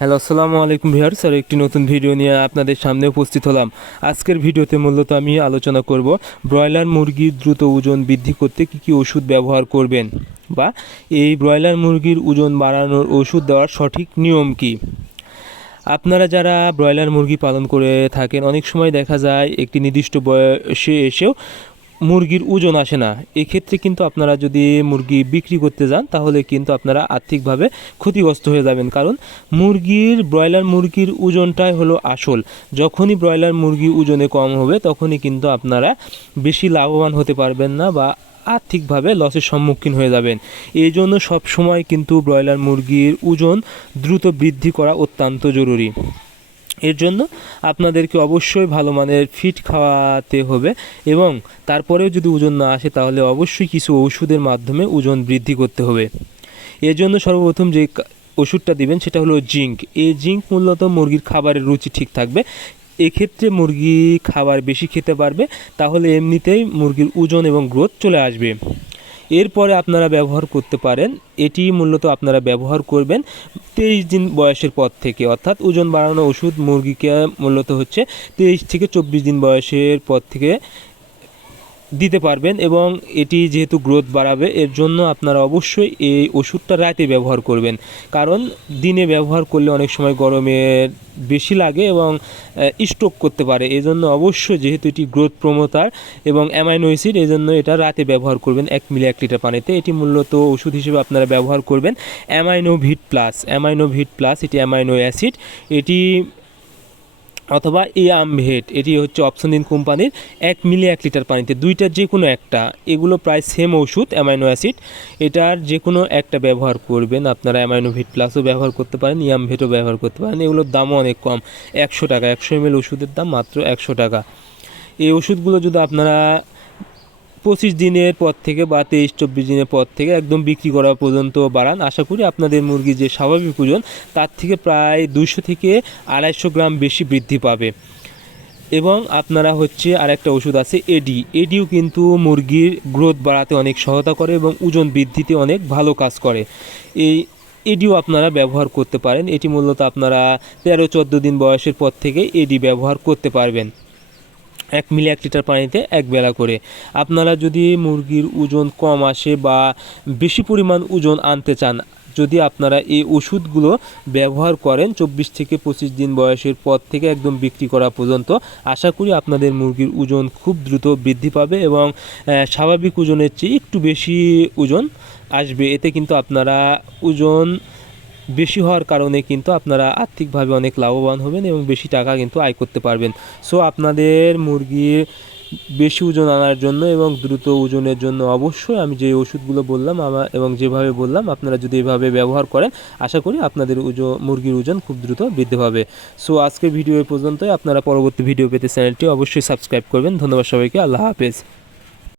Hello, আসসালামু আলাইকুম viewers. আর একটি নতুন ভিডিও নিয়ে আপনাদের সামনে উপস্থিত হলাম। আজকের ভিডিওতে মূলত আমি আলোচনা করব ব্রয়লার মুরগির দ্রুত ওজন বৃদ্ধি করতে কী কী ওষুধ ব্যবহার করবেন, বা এই ব্রয়লার মুরগির ওজন বাড়ানোর ওষুধ দেওয়ার সঠিক নিয়ম কী। আপনারা যারা ব্রয়লার মুরগি পালন করে থাকেন, অনেক সময় দেখা যায় একটি নির্দিষ্ট বয়সে এসেও মুরগির ওজন আসে না। এক্ষেত্রে কিন্তু আপনারা যদি মুরগি বিক্রি করতে যান তাহলে কিন্তু আপনারা আর্থিকভাবে ক্ষতিগ্রস্ত হয়ে যাবেন, কারণ ব্রয়লার মুরগির ওজনটাই হলো আসল। যখনই ব্রয়লার মুরগি ওজনে কম হবে তখনই কিন্তু আপনারা বেশি লাভবান হতে পারবেন না বা আর্থিকভাবে লসের সম্মুখীন হয়ে যাবেন। এই জন্য সবসময় কিন্তু ব্রয়লার মুরগির ওজন দ্রুত বৃদ্ধি করা অত্যন্ত জরুরি। এর জন্য আপনাদেরকে অবশ্যই ভালো মানের ফিড খাওয়াতে হবে, এবং তারপরেও যদি ওজন না আসে তাহলে অবশ্যই কিছু ওষুধের মাধ্যমে ওজন বৃদ্ধি করতে হবে। এর জন্য সর্বপ্রথম যে ওষুধটা দিবেন সেটা হলো জিঙ্ক। এই জিঙ্ক মূলত মুরগির খাবারের রুচি ঠিক থাকবে। এক্ষেত্রে মুরগি খাবার বেশি খেতে পারবে, তাহলে এমনিতেই মুরগির ওজন এবং গ্রোথ চলে আসবে। এরপরে আপনারা ব্যবহার করতে পারেন, এটি মূলত আপনারা ব্যবহার করবেন 23 দিন বয়সের পর থেকে, অর্থাৎ ওজন বাড়ানো ওষুধ মুরগিকে মূলত হচ্ছে 23 থেকে 24 দিন বয়সের পর থেকে দিতে পারবেন। এবং এটি যেহেতু গ্রোথ বাড়াবে, এর জন্য আপনারা অবশ্যই এই ওষুধটা রাতে ব্যবহার করবেন, কারণ দিনে ব্যবহার করলে অনেক সময় গরমের বেশি লাগে এবং স্ট্রোক করতে পারে। এজন্য অবশ্যই, যেহেতু এটি গ্রোথ প্রমোটার এবং অ্যামাইনো অ্যাসিড, এজন্য এটা রাতে ব্যবহার করবেন 1 মিলি 1 লিটার পানিতে। এটি মূলত ওষুধ হিসেবে আপনারা ব্যবহার করবেন অ্যামাইনোভিট প্লাস। এটি অ্যামাইনো অ্যাসিড, এটি অথবা আমভেট, এটি হচ্ছে অপশনিন কোম্পানির 1 মিলি 1 লিটার পানিতে। দুইটার যে কোনো একটা, এগুলো প্রায় সেম ওষুধ অ্যামাইনো অ্যাসিড, এটার যে কোনো একটা ব্যবহার করবেন। আপনারা অ্যামাইনোভিট প্লাসও ব্যবহার করতে পারেন, আমভেটও ব্যবহার করতে পারেন। এগুলোর দামও অনেক কম, 100 টাকা। 100 ml ওষুধের দাম মাত্র 100 টাকা। এই ওষুধগুলো যদি আপনারা 25 দিনের পর থেকে বা 23-24 দিনের পর থেকে একদম বিক্রি করা পর্যন্ত বাড়ান, আশা করি আপনাদের মুরগির যে স্বাভাবিক ওজন তার থেকে প্রায় 200 থেকে 250 গ্রাম বেশি বৃদ্ধি পাবে। এবং আপনারা হচ্ছে আরেকটা ওষুধ আছে এডিও কিন্তু মুরগির গ্রোথ বাড়াতে অনেক সহায়তা করে এবং ওজন বৃদ্ধিতে অনেক ভালো কাজ করে। এই এডিও আপনারা ব্যবহার করতে পারেন। এটি মূলত আপনারা 13-14 দিন বয়সের পর থেকে এডি ব্যবহার করতে পারবেন 1 মিলি 1 লিটার পানিতে 1 বেলা করে। আপনারা যদি মুরগির ওজন কম আসে বা বেশি পরিমাণ ওজন আনতে চান, যদি আপনারা এই ওষুধগুলো ব্যবহার করেন 24 থেকে 25 দিন বয়সের পর থেকে একদম বিক্রি করা পর্যন্ত, আশা করি আপনাদের মুরগির ওজন খুব দ্রুত বৃদ্ধি পাবে এবং স্বাভাবিক ওজনের চেয়ে একটু বেশি ওজন আসবে। এতে কিন্তু আপনারা ওজন বেশি হওয়ার কারণে কিন্তু আপনারা আর্থিকভাবে অনেক লাভবান হবেন এবং বেশি টাকা কিন্তু আয় করতে পারবেন। সো আপনাদের মুরগির বেশি ওজন আনার জন্য এবং দ্রুত ওজনের জন্য অবশ্যই আমি যে ওষুধগুলো বললাম এবং যেভাবে বললাম, আপনারা যদি এভাবে ব্যবহার করেন, আশা করি আপনাদের মুরগির ওজন খুব দ্রুত বৃদ্ধি পাবে। সো আজকের ভিডিও এই পর্যন্তই। আপনারা পরবর্তী ভিডিও পেতে চ্যানেলটি অবশ্যই সাবস্ক্রাইব করবেন। ধন্যবাদ সবাইকে। আল্লাহ হাফেজ।